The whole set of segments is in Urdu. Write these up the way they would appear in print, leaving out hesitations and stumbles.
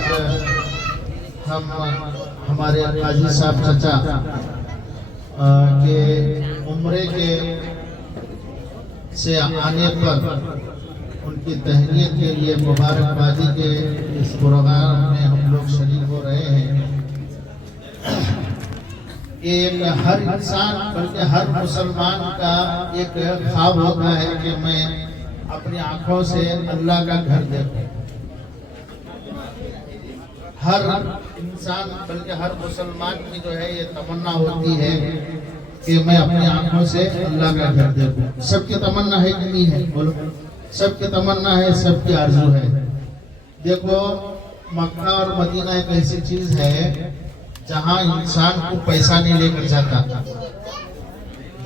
آج ہم ہمارے قاضی صاحب چچا کے عمرے کے سے آنے پر ان کی تہنیت کے لیے مبارکبادی کے اس پروگرام میں ہم لوگ شریک ہو رہے ہیں۔ ایک ہر انسان بلکہ ہر مسلمان کا ایک خواب ہوتا ہے کہ میں اپنی آنکھوں سے اللہ کا گھر دیکھوں۔ ہر انسان بلکہ ہر مسلمان کی جو ہے یہ تمنا ہوتی ہے کہ میں اپنی آنکھوں سے اللہ کا گھر دیکھوں۔ سب کی تمنا ہے کہ نہیں ہے؟ بولو، سب کی تمنا ہے، سب کی آرزو ہے۔ دیکھو، مکہ اور مدینہ ایک ایسی چیز ہے جہاں انسان کو پیسہ نہیں لے کر جاتا،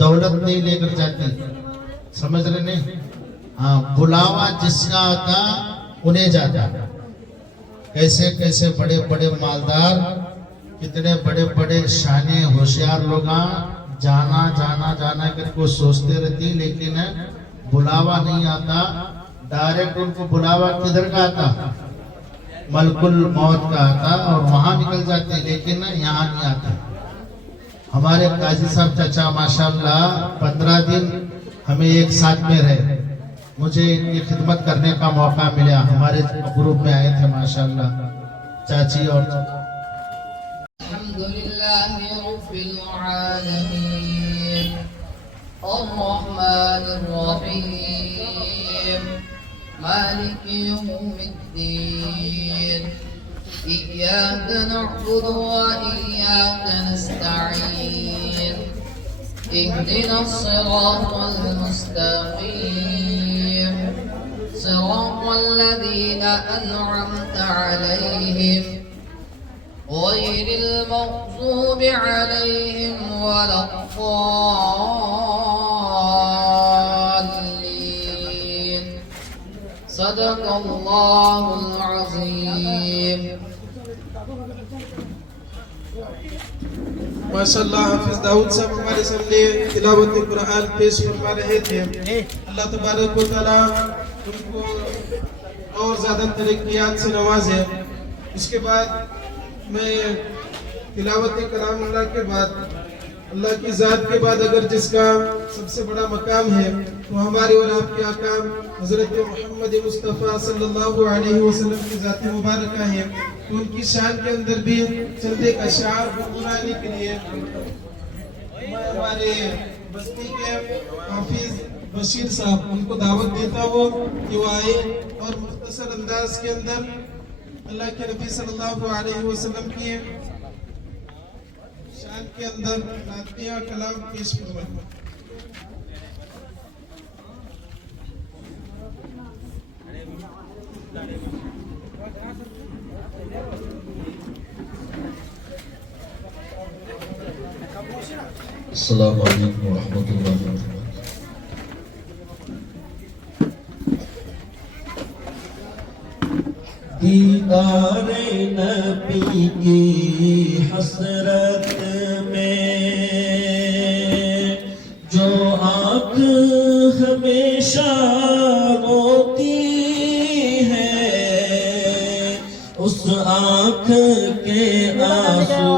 دولت نہیں لے کر جاتی، سمجھ رہے نہیں؟ ہاں، بلاوا جس کا آتا انہیں جاتا۔ کیسے کیسے بڑے بڑے مالدار، کتنے بڑے بڑے شانے ہوشیار لوگ جانا جانا جانا کر کو سوچتے رہتی، لیکن بلاوا نہیں آتا۔ ڈائریکٹ ان کو بلاوا کدھر کا آتا؟ ملک الموت کا آتا اور وہاں نکل جاتے، لیکن یہاں نہیں آتا۔ ہمارے قاضی صاحب چچا ماشاءاللہ 15 دن ہمیں ایک ساتھ میں رہے، مجھے ان کی خدمت کرنے کا موقع ملا۔ ہمارے گروپ میں آئے تھے ماشاءاللہ چاچی اور الحمدللہ رب العالمین الرحمن الرحیم مالک یوم الدین ایاک نعبد و ایاک نستعین اهدنا الصراط المستقیم صراط الذین انعمت علیہم غير المغضوب عليهم ولا الضالين صدق الله العظيم۔ ماشاءاللہ حافظ داؤد صاحب ہمارے سامنے تلاوت قرآن پیش فرما رہے تھے۔ اللہ تبارک و تعالیٰ ان کو اور زیادہ ترقیات سے نوازے۔ اس کے بعد میں تلاوت کلام اللہ کے بعد، اللہ کی ذات کے بعد اگر جس کا سب سے بڑا مقام ہے تو ہمارے اور آپ کے آقا حضرت محمد مصطفیٰ صلی اللہ علیہ وسلم کی ذات مبارکہ ہے، تو ان کی شان کے اندر بھی چند ایک اشعار گنگنانے کے لیے میں ہمارے بستی کے حافظ بشیر صاحب ان کو دعوت دیتا ہوں کہ وہ آئے اور مختصر انداز کے اندر اللہ کے نبی صلی اللہ علیہ وسلم کی شان کے اندر نعتیہ کلام پیش فرمائیں۔ السلام علیکم ورحمۃ اللہ وبرکاتہ۔ دیدار نبی کی حسرت میں جو آنکھ ہمیشہ روتی ہے، اس آنکھ کے آنسو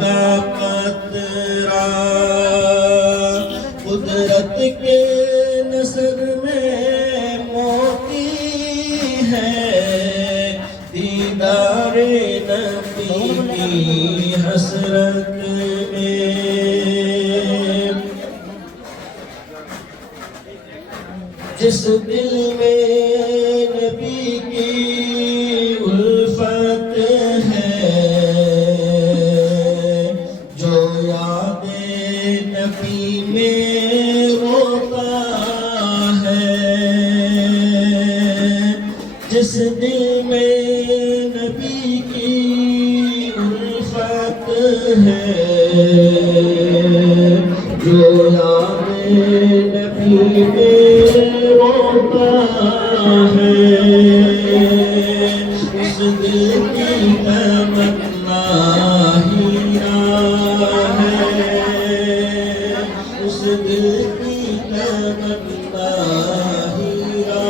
کا قطرہ قدرت کے نثر میں موتی ہے۔ دیدار نبی کی حسرت میں جس دل میں نبی کی الفت ہے، جو یاد نبی میں روتا ہے، جس دل میں نبی کی الفت ہے، جو یاد نبی میں روتا ہے، اس دل کی تمنا ہیرا ہے، اس دل کی تمنا ہیرا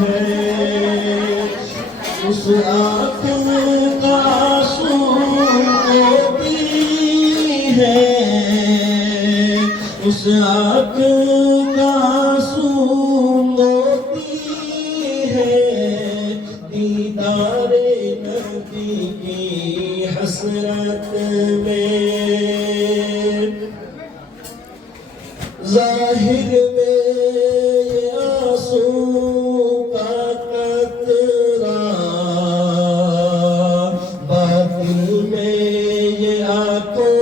ہے، اس اس آنکھ کا آنسو ہوتی ہے، اس آنکھ کا آنسو ہوتی ہے، دیدار نبی کی حسرت میں، ظاہر میں یہ آنسو کا قطرہ، باطن میں یہ آنکھوں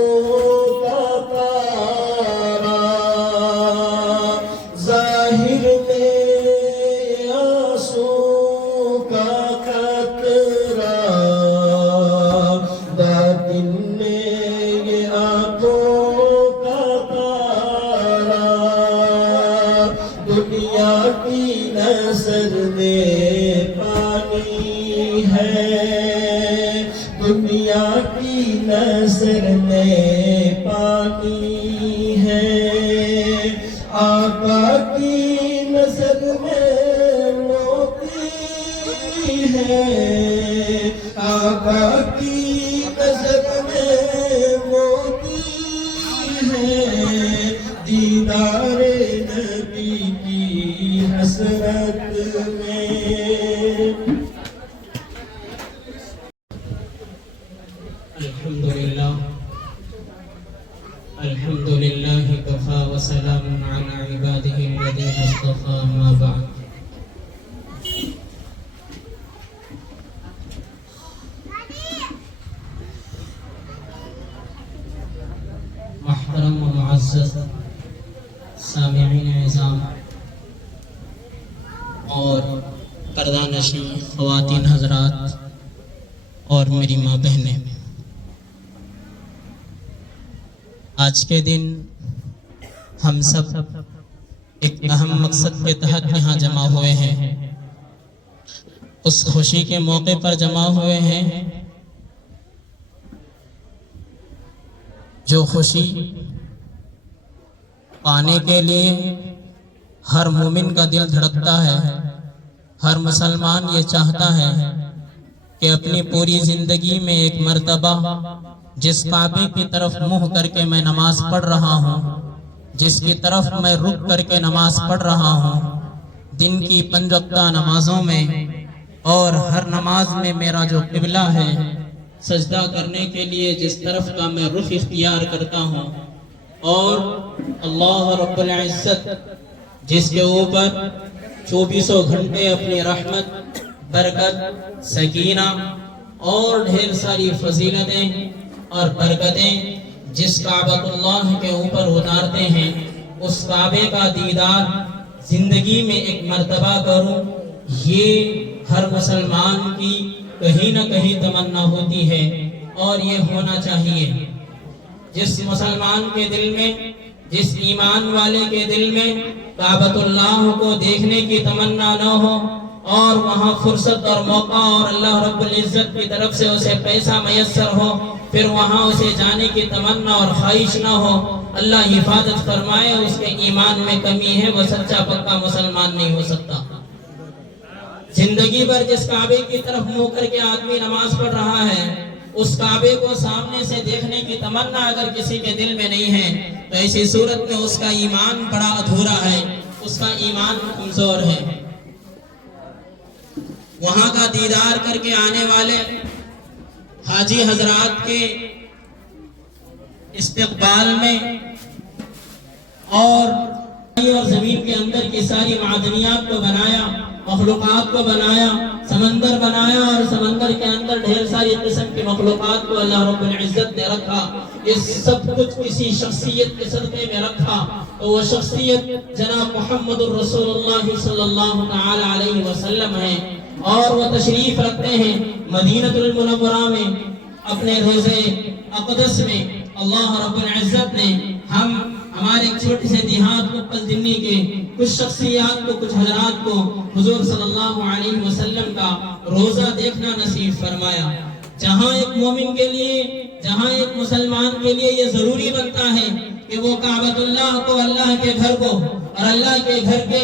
کا تارا، ظاہر میں یہ آنسو کا قطرہ، باطن میں یہ آنکھوں کا تارا، دنیا کی نظر میں پانی ہے، دنیا کی نظر میں پانی ہے، آقا کی نظر میں موتی ہے، آقا کی نظر میں موتی ہے، دیدار نبی کی حسرت میں۔ الحمد لله كفى وسلام على عباده الذين اصطفى، ما بعد. محترم و معزز سامعین اعظام اور پردہ نشین خواتین حضرات اور میری ماں بہنیں، آج کے دن ہم سب ایک اہم مقصد کے تحت یہاں جمع ہوئے ہیں، اس خوشی کے موقع پر جمع ہوئے ہیں جو خوشی پانے کے لیے ہر مومن کا دل دھڑکتا ہے، ہر مسلمان یہ چاہتا ہے کہ اپنی پوری زندگی میں ایک مرتبہ جس کعبے کی طرف منہ کر کے میں نماز پڑھ رہا ہوں، جس کی طرف میں رک کر کے نماز پڑھ رہا ہوں، دن کی 5 وقتہ نمازوں میں اور ہر نماز میں میرا جو قبلہ ہے، سجدہ کرنے کے لیے جس طرف کا میں رخ اختیار کرتا ہوں، اور اللہ رب العزت جس کے اوپر 24 گھنٹے اپنی رحمت، برکت، سکینہ اور ڈھیر ساری فضیلتیں اور برکتیں جس کعبۃ اللہ کے اوپر اتارتے ہیں، اس کعبے کا دیدار زندگی میں ایک مرتبہ کروں، یہ ہر مسلمان کی کہیں نہ کہیں تمنا ہوتی ہے اور یہ ہونا چاہیے۔ جس مسلمان کے دل میں، جس ایمان والے کے دل میں کعبۃ اللہ کو دیکھنے کی تمنا نہ ہو اور وہاں فرصت اور موقع اور اللہ رب العزت کی طرف سے اسے پیسہ میسر ہو، پھر وہاں اسے جانے کی تمنا اور خواہش نہ ہو، اللہ حفاظت فرمائے، اس کے ایمان میں کمی ہے، وہ سچا پکا مسلمان نہیں ہو سکتا۔ زندگی بھر جس کعبے کی طرف منہ کر کے آدمی نماز پڑھ رہا ہے، اس کعبے کو سامنے سے دیکھنے کی تمنا اگر کسی کے دل میں نہیں ہے تو ایسی صورت میں اس کا ایمان بڑا ادھورا ہے، اس کا ایمان کمزور ہے۔ وہاں کا دیدار کر کے آنے والے حاجی حضرات کے استقبال میں اور زمین کے اندر کی ساری معدنیات کو بنایا، مخلوقات کو بنایا، سمندر بنایا اور سمندر کے اندر ڈھیر ساری قسم کی مخلوقات کو اللہ رب العزت نے رکھا، یہ سب کچھ کسی شخصیت کے صدقے میں رکھا، تو وہ شخصیت جناب محمد الرسول اللہ صلی اللہ تعالی علیہ وسلم ہے، اور وہ تشریف رکھتے ہیں مدینہ المنورہ میں، اپنے روضے اقدس میں۔ اللہ رب العزت نے ہمارے ایک چھوٹے سے دیہات کو دنی کے کچھ شخصیات کو، کچھ حضرات کو حضور صلی اللہ علیہ وسلم کا روزہ دیکھنا نصیب فرمایا۔ جہاں ایک مومن کے لیے، جہاں ایک مسلمان کے لیے یہ ضروری بنتا ہے کہ وہ کعبۃ اللہ کو، اللہ کے گھر کو اور اللہ کے گھر کے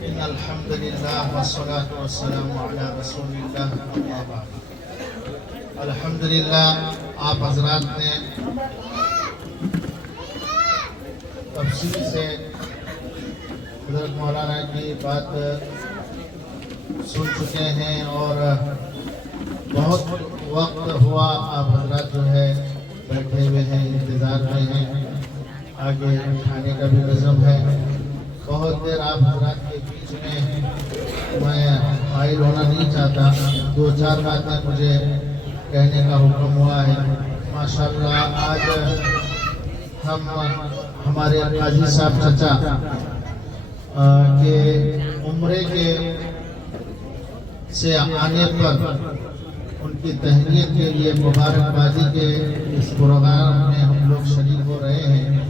إن الحمد لله والصلاة والسلام على رسول الله أما بعد الحمدللہ آپ حضرات نے تفصیل سے حضرت مولانا کی بات سن چکے ہیں اور بہت وقت ہوا آپ حضرات جو ہے بیٹھے ہوئے ہیں انتظار میں ہیں آگے کھانے کا بھی نظم ہے بہت دیر آپ حضرات کے بیچ میں میں حائل ہونا نہیں چاہتا 2-4 باتیں مجھے کہنے کا حکم ہوا ہے ماشاءاللہ آج ہم ہمارے قاضی صاحب چچا کے عمرے کے سے آنے پر ان کی تہنیت کے لیے مبارکبادی کے اس پروگرام میں ہم لوگ شریک ہو رہے ہیں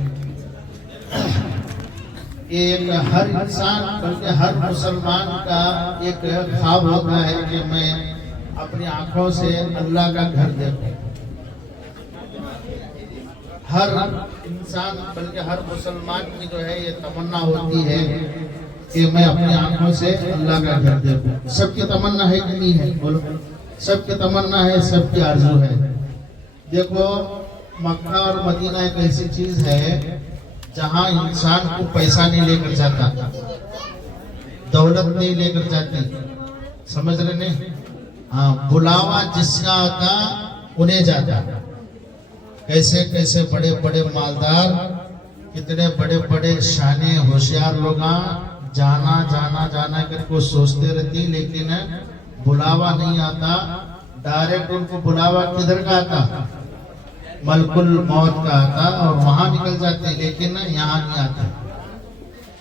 ایک ہر انسان بلکہ ہر مسلمان کا ایک خواب ہوتا ہے کہ میں اپنی آنکھوں سے اللہ کا گھر دیکھوں ہر انسان بلکہ ہر مسلمان کی جو ہے یہ تمنا ہوتی ہے کہ میں اپنی آنکھوں سے اللہ کا گھر دیکھوں سب کی تمنا ہے کہ نہیں ہے بولو سب کی تمنا ہے سب کی آرزو ہے دیکھو مکہ اور مدینہ ایک ایسی چیز ہے جہاں انسان کو پیسہ نہیں لے کر جاتا دولت نہیں لے کر جاتی سمجھ رہے نہیں ہاں بلاوا جس کا آتا انہیں جاتا کیسے کیسے بڑے بڑے مالدار کتنے بڑے بڑے شانے ہوشیار لوگ جانا جانا جانا کر کو سوچتے رہتی لیکن بلاوا نہیں آتا ڈائریکٹ ان کو بلاوا کدھر کا آتا ملک الموت کا آتا اور وہاں نکل جاتے لیکن یہاں نہیں آتا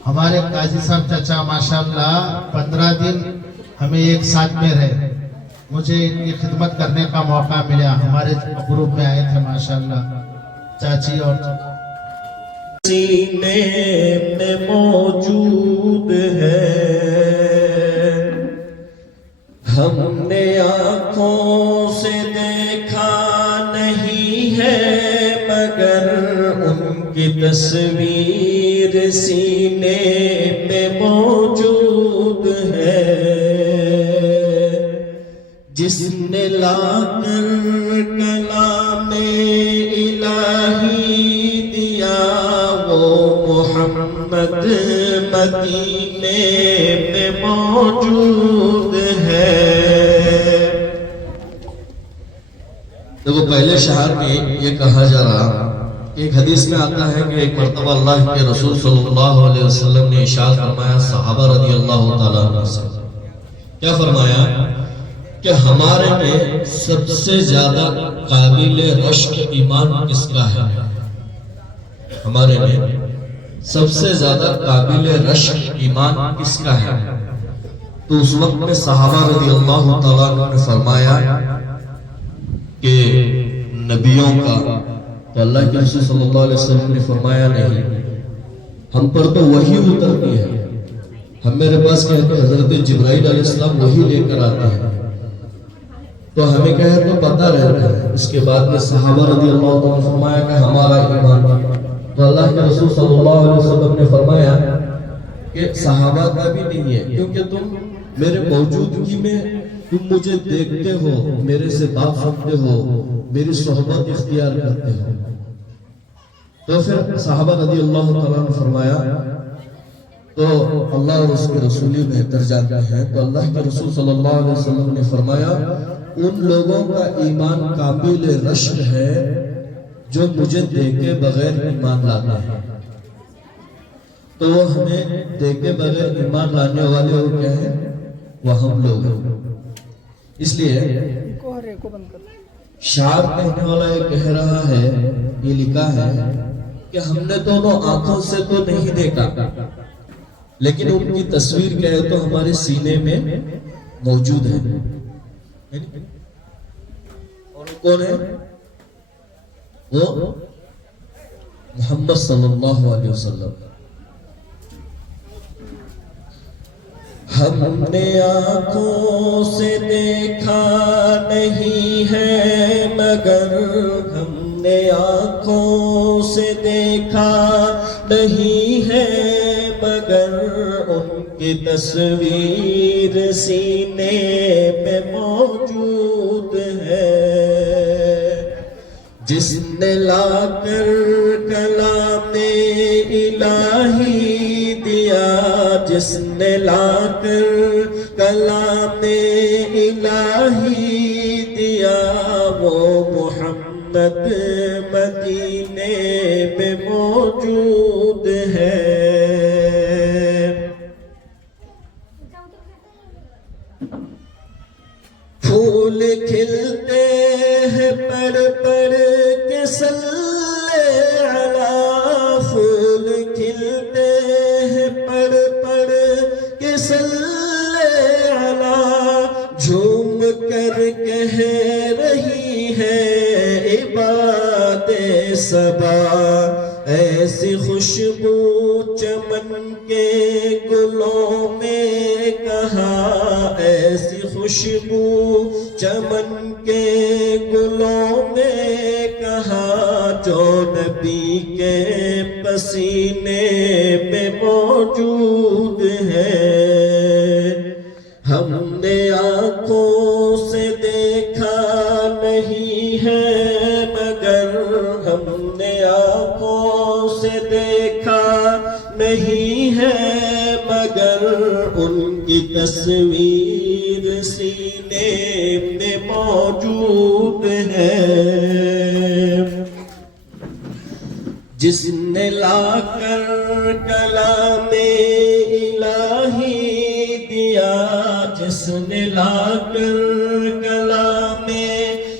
ہمارے قاضی صاحب چچا ماشاءاللہ 15 دن ہمیں ایک ساتھ میں رہے مجھے ان کی خدمت کرنے کا موقع ملا ہمارے گروپ میں آئے تھے ماشاءاللہ چاچی اور سینے میں موجود ہے ہم نے آنکھوں سے دیکھا نہیں ہے مگر ان کی تصویر سینے میں موجود ہے جس نے لا کر کلام الہی دیا وہ محمد مدینے میں موجود ہے دیکھو پہلے شہر میں یہ کہا جا رہا ایک حدیث میں آتا ہے کہ ایک مرتبہ اللہ کے رسول صلی اللہ علیہ وسلم نے ارشاد فرمایا صحابہ رضی اللہ تعالیٰ عنہ سے کیا فرمایا کہ ہمارے میں سب سے زیادہ قابل رشک ایمان کس کا ہے ہمارے میں سب سے زیادہ قابل رشک ایمان کس کا ہے تو اس وقت میں صحابہ رضی اللہ تعالیٰ عنہ نے فرمایا کہ نبیوں کا کہ اللہ کے رسول صلی اللہ علیہ وسلم نے فرمایا نہیں ہم پر تو وحی اترتی ہے ہم میرے پاس کہتے ہیں حضرت جبرائیل علیہ السلام وحی لے کر آتے ہیں تو ہمیں کہے تو پتہ رہتا ہے اس کے بعد میں صحابہ رضی اللہ عنہ نے فرمایا کہ ہمارا ایمان تو اللہ کے رسول صلی اللہ علیہ وسلم نے فرمایا کہ صحابہ کا بھی نہیں ہے کیونکہ تم میرے موجودگی میں تم مجھے دیکھتے ہو میرے سے بات سنتے ہو میری صحبت اختیار کرتے ہو تو پھر صحابہ رضی اللہ عنہ نے فرمایا تو اللہ اور اس کے رسول ہی بہتر جانتے ہیں تو اللہ کے رسول صلی اللہ علیہ وسلم نے فرمایا ان لوگوں کا ایمان قابل رشک ہے جو مجھے دیکھے بغیر ایمان لاتا ہے تو وہ ہمیں دیکھے بغیر ایمان لانے والے وہ کیا ہے وہ ہم لوگ ہیں اس لیے شعر کہنے والا یہ کہہ رہا ہے یہ لکھا ہے کہ ہم نے دونوں آنکھوں سے تو نہیں دیکھا لیکن ان کی تصویر کیا ہے تو ہمارے سینے میں موجود ہے اور کون ہے وہ محمد صلی اللہ علیہ وسلم ہم نے آنکھوں سے دیکھا نہیں ہے مگر ہم نے آنکھوں سے دیکھا نہیں ہے مگر ان کی کی تصویر سینے میں موجود ہے، جس نے لا کر کلام الہی دیا، جس نے لا کر کلام الہی دیا، وہ محمد مدینے میں موجود ہے۔ پھول کھلتے ہیں پر کے صلی علی، پھول کھلتے ہیں پر کے صلی علی، جھوم کر کہہ رہی ہے عباد صبا، ایسی خوشبو چمن کے گلوں میں کہاں، ایسی خوشبو چمن کے گلوں میں کہاں، جو نبی کے پسینے میں موجود ہے۔ ہم نے آنکھوں سے دیکھا نہیں ہے مگر، ہم نے آنکھوں سے دیکھا نہیں ہے مگر، ان کی تصویر سینے میں موجود ہے۔ جس نے لا کر کلام الہی دیا، جس نے لا کر کلام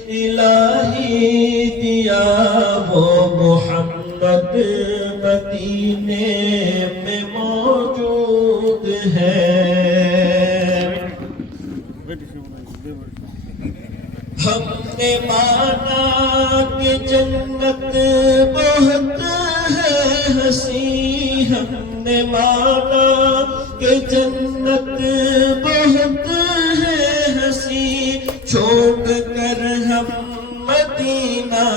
الہی دیا، وہ محمد مدینے میں موجود ہے۔ ہم نے مانا کہ جنت بہت ہے ہنسی، ہم نے مانا کہ جنت بہت ہے ہنسی، چھوڑ کر ہم مدینہ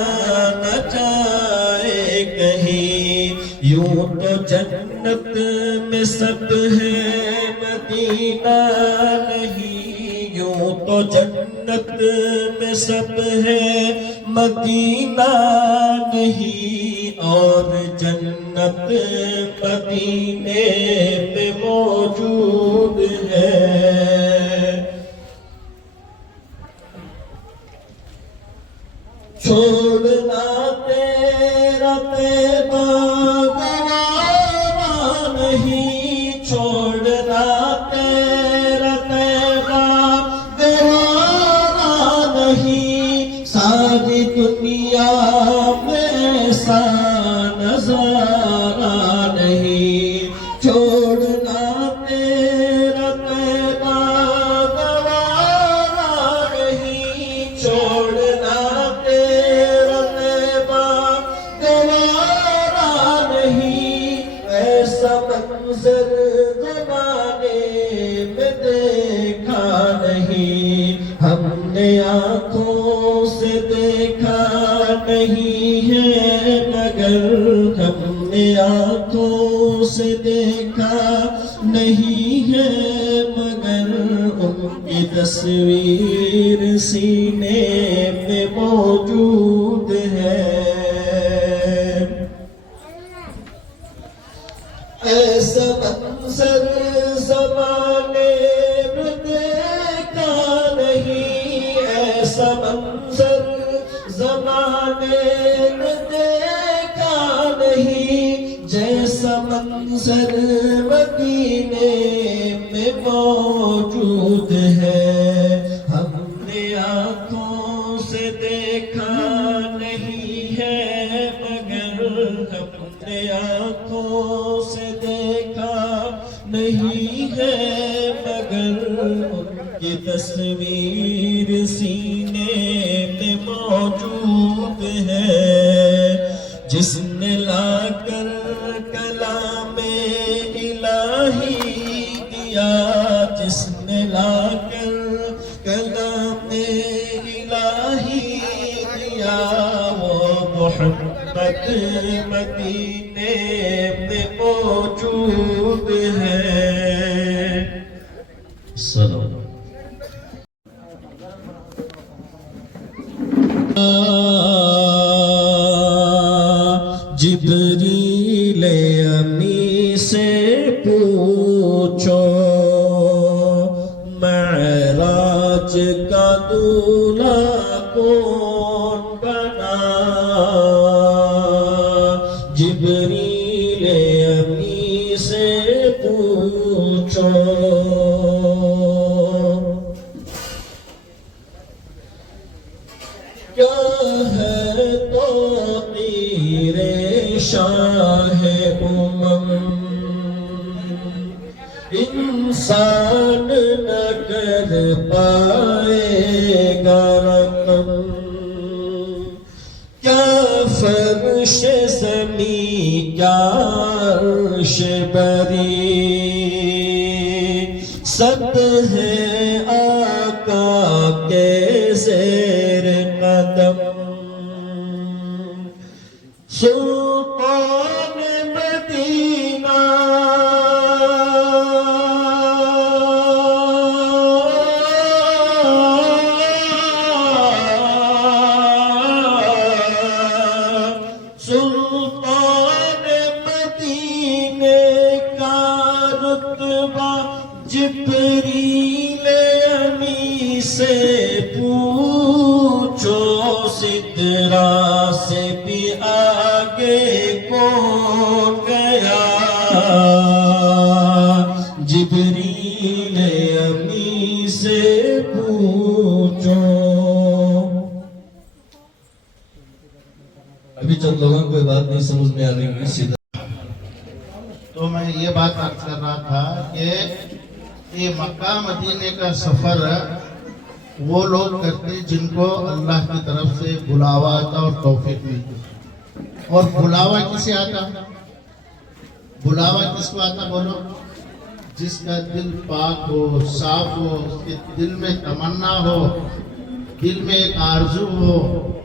نہ جائے کہیں، یوں تو جنت میں سب ہے مدینہ نہیں، یوں تو جنت میں سب ہے مدینہ نہیں، اور جنت مدینے میں موجود ہے۔ چھوڑنا تیرا طیبہ گوارا نہیں، چھوڑنا تیرا طیبہ گوارا نہیں، ساری دنیا میں ایسا نظارہ نہیں، چھوڑنا تیرا طیبہ گوارا نہیں، چھوڑنا تیرا طیبہ گوارا نہیں، ایسا منظر زمانے میں دیکھا نہیں، ہم نے آنکھوں سے دیکھا نہیں ہے مگر، ہم نے آنکھوں سے دیکھا نہیں ہے مگر، ان کی تصویر سینے میں موجود ہے۔ ایسا منظر زمانے میں دیکھا نہیں، ایسا منظر زمانے میں دیکھا نہیں، جیسا منظر مدینے میں موجود ہے۔ ہم نے آنکھوں سے دیکھا نہیں ہے مگر، ہم نے آنکھوں سے دیکھا نہیں ہے مگر، ان کی تصویر سینے میں موجود ہے۔ جس نے لا کر کلام الہی دیا، جس نے لا کر کلام الہی دیا، وہ محمد خط مدینے میں موجود ہے. سلام. جبریل امی سے پوچھو معراج کا دولہا کون بنا. جبریل امی سے پوچھو کیا ہے تقدیر شاہ انسان نہ کر پائے گا رقم. کیا فرش زمین کیا عرش بری سب ہے آقا کے زیر قدم. سلطان مدینہ سلطان مدینے کا رتبہ جبریل امی سے پوچھو. سدرا سے بھی آگے کون گیا. جبریل امی سے پوچھو. ابھی چند لوگوں کو یہ بات نہیں سمجھ میں آ رہی ہے سیدھا. تو میں یہ بات عرض کر رہا تھا کہ یہ مکہ مدینے کا سفر وہ لوگ کرتے جن کو اللہ کی طرف سے بلاوا آتا اور توفیق ملتی. اور بلاوا کسے آتا؟ بلاوا کس کو آتا بولو؟ جس کا دل پاک ہو، صاف ہو، اس کے دل میں تمنا ہو، دل میں ایک آرزو ہو،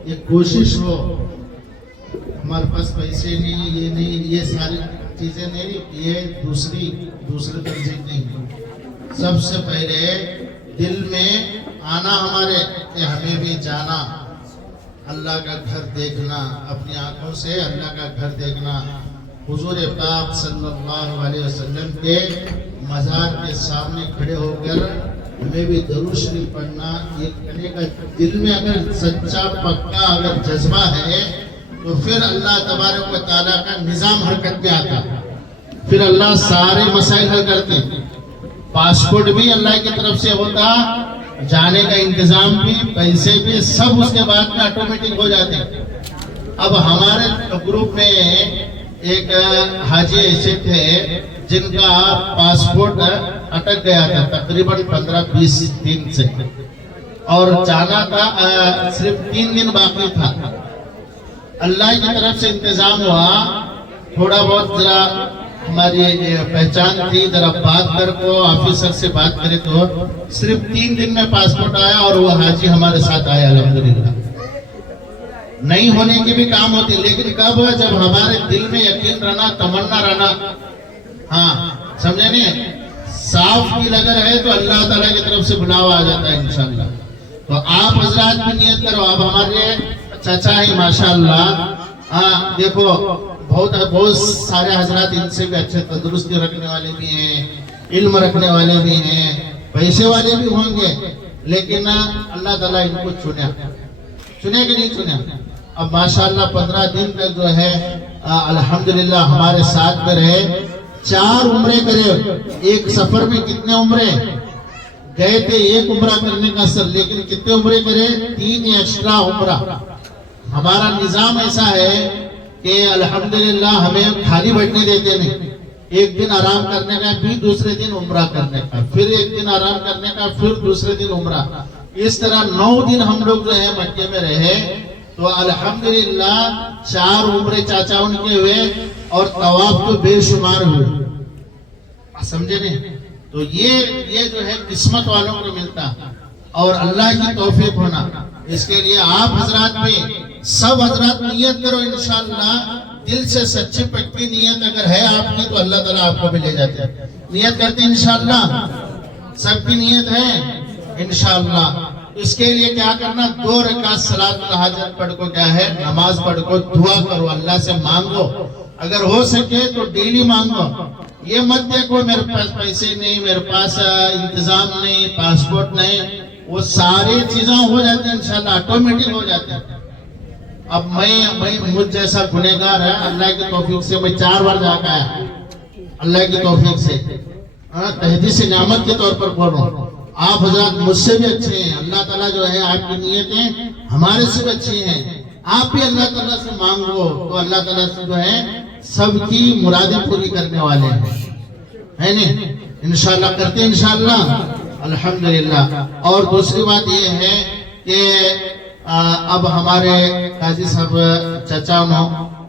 ایک کوشش ہو. ہمارے پاس پیسے نہیں، یہ نہیں، یہ ساری چیزیں نہیں، یہ دوسرے درجے نہیں. سب سے پہلے دل میں آنا ہمارے کہ ہمیں بھی جانا، اللہ کا گھر دیکھنا، اپنی آنکھوں سے اللہ کا گھر دیکھنا، حضور پاک صلی اللہ علیہ وسلم کے مزار کے سامنے کھڑے ہو کر ہمیں بھی درود شریف پڑھنا. یہ کرنے کا دل میں اگر سچا پکا اگر جذبہ ہے تو پھر اللہ تبارک و تعالیٰ کا نظام حرکت میں آتا. پھر اللہ سارے مسائل حل کرتے. پاسپورٹ بھی اللہ کی طرف سے ہوتا، جانے کا انتظام بھی، پیسے بھی، سب اس کے بعد میں آٹومیٹک ہو جاتے. اب ہمارے گروپ میں ایک حاجی ایسے تھے جن کا پاسپورٹ اٹک گیا تھا تقریباً 15-20 دن سے، اور جانا تھا صرف 3 دن باقی تھا. اللہ کی طرف سے انتظام ہوا. تھوڑا بہت ذرا ہماری پہچان تھی، ذرا بات کر کو آفیسر سے بات کرے تو صرف 3 دن میں پاسپورٹ آیا اور وہ حاجی ہمارے ساتھ آیا الحمدللہ. نہیں ہونے کے بھی کام ہوتے، لیکن کب جب ہمارے دل میں یقین رہنا، تمنا رہنا. ہاں سمجھے نہیں؟ صاف دل اگر ہے تو اللہ تعالیٰ کی طرف سے بلاوا آ جاتا ہے انشاءاللہ. تو آپ حضرات بھی نیت کرو. اب ہمارے چچا ہی ماشاءاللہ دیکھو بہت سارے حضرات ان سے بھی اچھے تندرستی رکھنے والے بھی ہیں، علم رکھنے والے بھی ہیں، پیسے والے بھی ہوں گے، لیکن اللہ تعالیٰ ان کو چنے کہ نہیں چنے. اب ماشاءاللہ 15 دن تک جو ہے الحمدللہ ہمارے ساتھ میں رہے. 4 عمرے کرے. ایک سفر میں کتنے عمرے گئے تھے؟ 1 عمرہ کرنے کا سر، لیکن کتنے عمرے کرے؟ 3 ایکسٹرا عمرہ. ہمارا نظام ایسا ہے کہ الحمدللہ ہمیں خالی بیٹھنے دیتے نہیں. ایک دن آرام کرنے کا، پھر دوسرے دن عمرہ کرنے کا، پھر ایک دن آرام کرنے کا، پھر دوسرے دن عمرہ. اس طرح 9 دن ہم لوگ جو ہے مکے میں رہے. تو الحمدللہ 4 عمرے چاچا ان کے ہوئے اور طواف تو بے شمار ہوئے. سمجھے نہیں؟ تو یہ جو ہے قسمت والوں کو ملتا اور اللہ کی توفیق ہونا. اس کے لیے آپ حضرات بھی سب حضرات نیت کرو انشاءاللہ، دل سے سچی پکی نیت اگر ہے آپ کی تو اللہ تعالیٰ آپ کو بھی لے جاتے ہیں۔ نیت کرتے ہیں انشاءاللہ، سب کی نیت ہے انشاءاللہ۔ اس کے لیے کیا کرنا، 2 رکعت صلاۃ الحاجت پڑھ کو کیا ہے، نماز پڑھ کو دعا کرو، اللہ سے مانگو، اگر ہو سکے تو ڈیلی مانگو۔ یہ مت دیکھو میرے پاس پیسے نہیں، میرے پاس انتظام نہیں، پاسپورٹ نہیں، وہ ساری چیزیں ہو جاتی ہیں انشاءاللہ، آٹومیٹک ہو جاتے ہیں۔ اب میں مجھ جیسا گنہگار ہے، اللہ کی توفیق سے میں 4 بار جا کے آیا، اللہ کی توفیق سے، تحدیث نعمت کے طور پر بول رہا ہوں۔ آپ حضرات مجھ سے بھی اچھے ہیں، اللہ تعالیٰ جو ہے آپ کی نیتیں ہمارے سے بھی اچھی ہیں، آپ بھی اللہ تعالیٰ سے مانگو تو اللہ تعالیٰ سے جو ہے سب کی مرادیں پوری کرنے والے ہیں، ہے نہیں؟ انشاءاللہ کرتے ہیں انشاءاللہ، الحمدللہ۔ اور دوسری بات یہ ہے کہ اب ہمارے قاضی صاحب چچا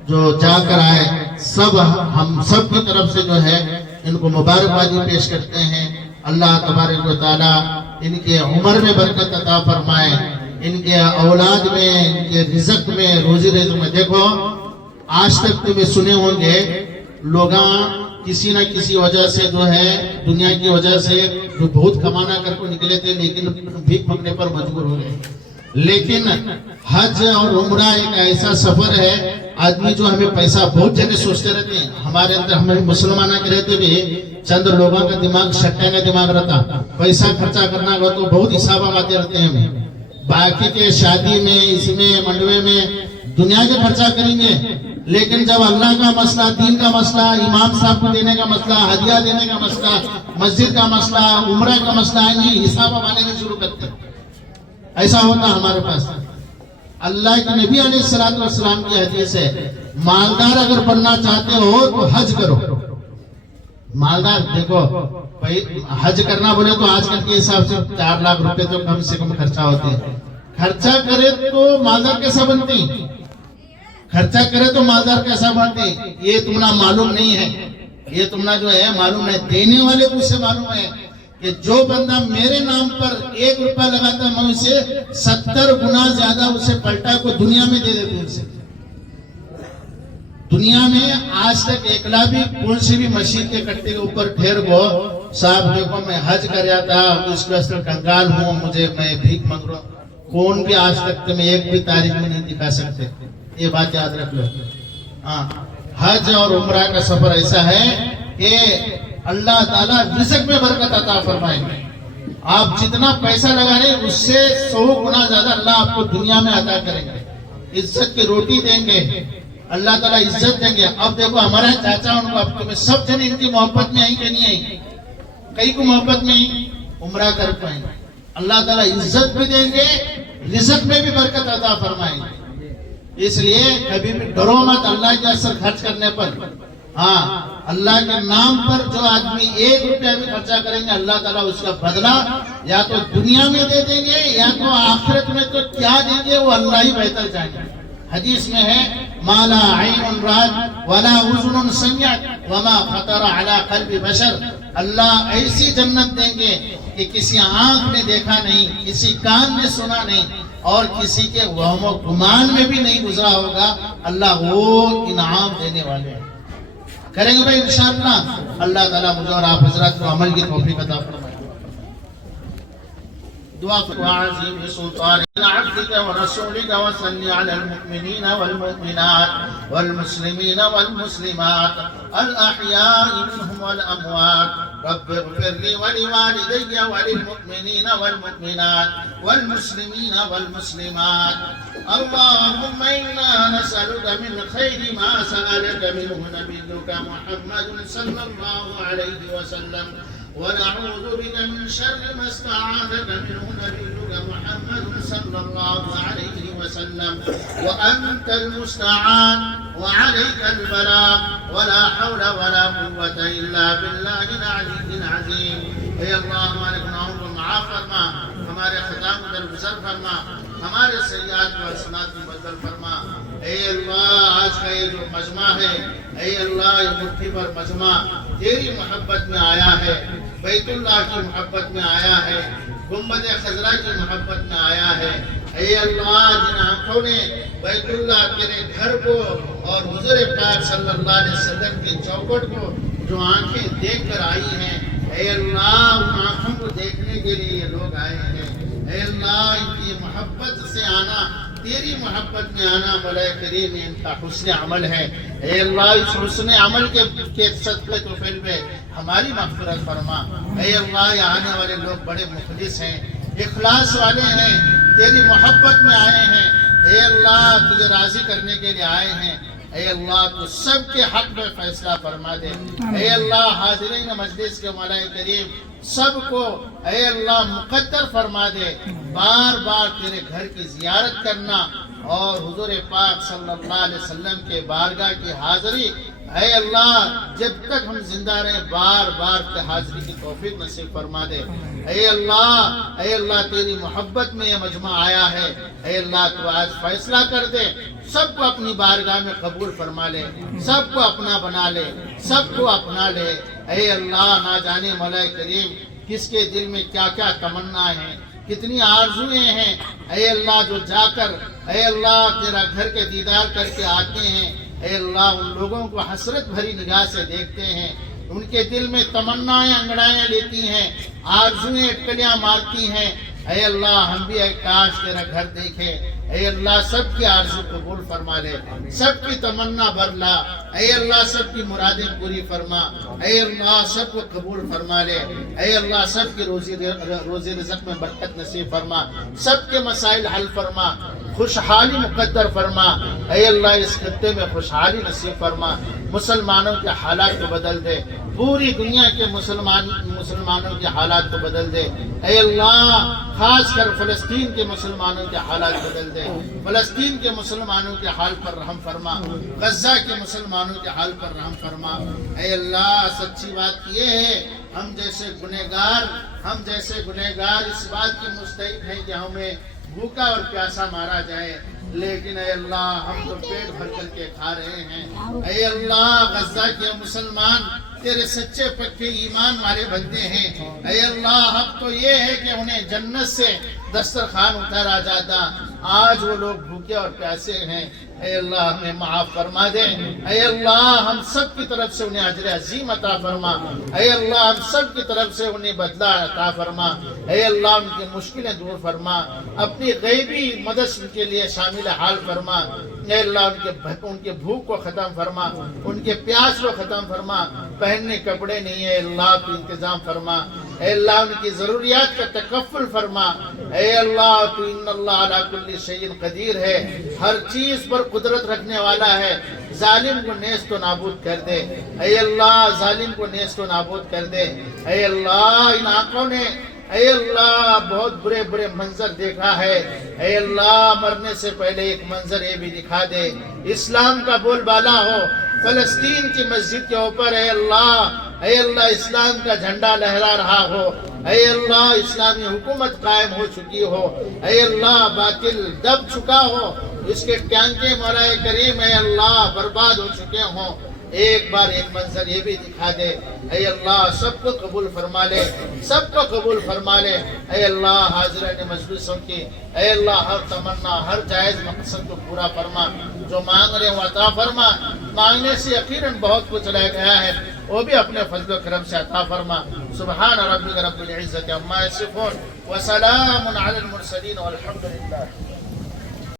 جو جا کر آئے، سب ہم سب کی طرف سے جو ہے ان کو مبارکبادی پیش کرتے ہیں۔ اللہ تبارک و تعالیٰ ان کے عمر میں برکت عطا فرمائے، ان کے اولاد میں، ان کے رزق میں، روزی رزق میں۔ دیکھو آج تک تمہیں سنے ہوں گے لوگ کسی نہ کسی وجہ سے جو ہے دنیا کی وجہ سے جو بہت کمانا کر کو نکلے تھے لیکن بھیک مانگنے پر مجبور ہو گئے۔ لیکن حج اور عمرہ ایک ایسا سفر ہے، آدمی جو ہمیں پیسہ بہت جگہ سوچتے رہتے ہیں، ہمارے اندر ہمیں مسلمانہ کے رہتے بھی چند لوگوں کا دماغ شٹے کا دماغ رہتا، پیسہ خرچہ کرنا ہو تو بہت حساب آتے رہتے ہیں ہمیں، باقی کے شادی میں، اس میں، منڈوے میں دنیا کے خرچہ کریں گے، لیکن جب اللہ کا مسئلہ، دین کا مسئلہ، امام صاحب کو دینے کا مسئلہ، ہدیہ دینے کا مسئلہ، مسجد کا مسئلہ، عمرہ کا مسئلہ آئیں، حساب آنے کے شروع کرتے ہیں۔ ایسا ہوتا ہمارے پاس۔ اللہ کے نبی علیہ السلام کی حدیث ہے، مالدار اگر بننا چاہتے ہو تو حج کرو۔ مالدار دیکھو حج کرنا بولے تو آج کل کے حساب سے 4 لاکھ روپے تو کم سے کم خرچہ ہوتے ہیں۔ خرچہ کرے تو مالدار کیسا بنتے ہیں؟ خرچہ کرے تو مالدار کیسا بنتے ہیں؟ یہ تمہیں معلوم نہیں ہے، یہ تمہیں جو ہے معلوم ہے، دینے والے کو سے معلوم ہے کہ جو بندہ میرے نام پر 1 روپیہ لگاتا ہے میں اسے 70 گنا زیادہ اسے پلٹا کو دنیا میں دے دیتے ہیں۔ دنیا میں آج تک ایکلا بھی کون سی بھی مسجد کے کٹے کے اوپر ٹھہر گو صاحب دیکھو میں حج کر جاتا اس کے واسطے کنگال ہوں، مجھے میں بھیک مانگ رہا ہوں، کون بھی آج تک تمہیں ایک بھی تاریخ میں نہیں دکھا سکتے۔ یہ بات یاد رکھ لو۔ حج اور عمرہ کا سفر ایسا ہے کہ اللہ تعالیٰ رزق میں برکت عطا فرمائیں گے۔ آپ جتنا پیسہ لگائیں اس سے 100 گنا زیادہ اللہ آپ کو دنیا میں عطا کریں گے، عزت کی روٹی دیں گے، اللہ تعالیٰ عزت دیں گے۔ اب دیکھو ہمارا چاچا ان کو اب تمہیں سب جن ان کی محبت میں آئی کہ نہیں آئی؟ کئی کو محبت میں عمرہ کر پائیں گے، اللہ تعالیٰ عزت بھی دیں گے، رزق میں بھی برکت عطا فرمائیں گے۔ اس لیے کبھی بھی ڈرو مت اللہ کے اثر خرچ کرنے پر۔ اللہ کے نام پر جو آدمی 1 روپیہ بھی خرچہ کریں گے اللہ تعالیٰ اس کا بدلہ یا تو دنیا میں دے دیں گے یا تو آخرت میں تو کیا دیں گے وہ اللہ ہی بہتر جانے۔ حدیث میں ہے مالا عین رات ولا اذن سمعت وما خطر على قلب بشر، اللہ ایسی جنت دیں گے کہ کسی آنکھ نے دیکھا نہیں، کسی کان نے سنا نہیں، اور کسی کے وہم و گمان میں بھی نہیں گزرا ہوگا۔ اللہ وہ انعام دینے والے ہیں، کریں گے بھائی انشاءاللہ۔ اللہ تعالیٰ مجھے اور آپ حضرات کو عمل کی توفیق عطا فرمائے۔ دعا عظیم سلطان عبدك ورسولك وصل على المؤمنين والمؤمنات والمسلمين والمسلمات الأحياء منهم والأموات، رب اغفر لي ولوالدي وللمؤمنين والمؤمنات والمسلمين والمسلمات، اللهم إنا نسألك من خير ما سألك منه نبيك محمد صلى الله عليه وسلم، ونعوذ بك من شر ما استعاذك منه نبيك محمد صلى الله عليه وسلم، وأنت المستعان وعليك البلاغ، ولا حول ولا قوة إلا بالله العلي العظيم۔ اے اللہ ہمارے گناہوں کو معاف فرما، ہمارے خطاؤں کو درگزر فرما، ہمارے سیئات و حسنات کو بدل فرما۔ اے اللہ آج کا یہ جو مجمع ہے، اے اللہ یہ مٹھی پر مجمع تیری محبت میں آیا ہے، بیت اللہ کی محبت میں آیا ہے، گنبد خضرا کی محبت میں آیا ہے۔ اے اللہ جن آنکھوں نے بیت اللہ تیرے گھر کو اور حضور پاک صلی اللہ علیہ وسلم کی چوکھٹ کو جو آنکھیں دیکھ کر آئی ہیں، اے اللہ ان آنکھوں کو دیکھنے کے لیے یہ لوگ آئے ہیں، اے اللہ ان کی محبت سے آنا، تیری محبت میں آنا مولا کریم ان کا حسن عمل ہے، اے اللہ اس حسن عمل کے صدقے تو پھر پہ ہماری مغفرت فرما، اے اللہ یہ آنے والے لوگ بڑے مخلص ہیں، اخلاص والے ہیں، تیری محبت میں آئے ہیں، اے اللہ تجھے راضی کرنے کے لیے آئے ہیں، اے اللہ تو سب کے حق میں فیصلہ فرما دے، اے اللہ حاضرین مجلس کے مولا کریم سب کو اے اللہ مقدر فرما دے، بار بار تیرے گھر کی زیارت کرنا اور حضور پاک صلی اللہ علیہ وسلم کے بارگاہ کی حاضری، اے اللہ جب تک ہم زندہ رہیں بار بار کی حاضری کی توفیق نصیب فرما دے، اے اللہ تیری محبت میں یہ مجمع آیا ہے، اے اللہ تو آج فیصلہ کر دے، سب کو اپنی بارگاہ میں قبول فرما لے، سب کو اپنا بنا لے، سب کو اپنا لے، اے اللہ نہ جانے مولا کریم کس کے دل میں کیا کیا تمنا ہے، کتنی آرزویں ہیں، اے اللہ جو جا کر اے اللہ تیرا گھر کے دیدار کر کے آتے ہیں، اے اللہ ان لوگوں کو حسرت بھری نگاہ سے دیکھتے ہیں، ان کے دل میں تمنائیں انگڑائیں لیتی ہیں، آرزویں اٹکلیاں مارتی ہیں، اے اللہ ہم بھی ایک کاش تیرا گھر دیکھیں، اے اللہ سب کی آرزو قبول فرما لے، سب کی تمنا برلا، اے اللہ سب کی مرادیں پوری فرما، اے اللہ سب کو قبول فرما لے، اے اللہ سب کی روزی رزق میں برکت نصیب فرما، سب کے مسائل حل فرما، خوشحالی مقدر فرما، اے اللہ اس خطے میں خوشحالی نصیب فرما، مسلمانوں کے حالات کو بدل دے، پوری دنیا کے مسلمانوں کے حالات کو بدل دے، اے اللہ خاص کر فلسطین کے مسلمانوں کے حالات بدل دے، فلسطین کے مسلمانوں کے حال پر رحم فرما، غزہ کے مسلمانوں کے حال پر رحم فرما، اے اللہ سچی بات یہ ہے ہم جیسے گنہگار اس بات کی مستحق ہیں کہ ہمیں بھوکا اور پیاسا مارا جائے، لیکن اے اللہ ہم تو پیٹ بھر کر کے کھا رہے ہیں، اے اللہ غزہ کے مسلمان تیرے سچے پکے ایمان والے بندے ہیں، اے اللہ حق تو یہ ہے کہ انہیں جنت سے دسترخوان اتارا جاتا، آج وہ لوگ بھوکے اور پیاسے ہیں، اے اللہ ہمیں معاف فرما دے، اے اللہ ہم سب کی طرف سے انہیں اجر عظیم عطا فرما، اے اللہ ہم سب کی طرف سے انہیں بدلہ عطا فرما، اے اللہ ان کی مشکلیں دور فرما، اپنی غیبی مدد ان کے لیے شامل حال فرما، اے اللہ ان کے بھوک کو ختم فرما، ان کے پیاس کو ختم فرما، پہننے کپڑے نہیں ہے اللہ تو انتظام فرما، اے اللہ ان کی ضروریات کا تکفل فرما، اے اللہ تو ان اللہ علی کل شیء قدیر ہے، ہر چیز پر قدرت رکھنے والا ہے، ظالم کو نیست و نابود کر دے، اے اللہ ظالم کو نیست و نابود کر دے، اے اللہ ان آنکھوں نے اے اللہ بہت برے برے منظر دیکھا ہے، اے اللہ مرنے سے پہلے ایک منظر یہ بھی دکھا دے، اسلام کا بول بالا ہو، فلسطین کی مسجد کے اوپر اے اللہ اسلام کا جھنڈا لہرا رہا ہو، اے اللہ اسلامی حکومت قائم ہو چکی ہو، اے اللہ باطل دب چکا ہو، اس کے ٹانکے مولا کریم اے اللہ برباد ہو چکے ہوں، ایک بار ایک منظر یہ بھی دکھا دے، اے اللہ سب کو قبول فرما لے، سب کو قبول فرما لے، اے اللہ حاضرین مجلسوں کی اے اللہ ہر تمنا ہر جائز مقصد کو پورا فرما، جو مانگ رہے وہ عطا فرما، مانگنے سے یقیناً بہت کچھ رہ گیا ہے وہ بھی اپنے فضل و کرم سے عطا فرما، سبحان ربک رب العزت عما یصفون وسلام علی المرسلین والحمد للہ۔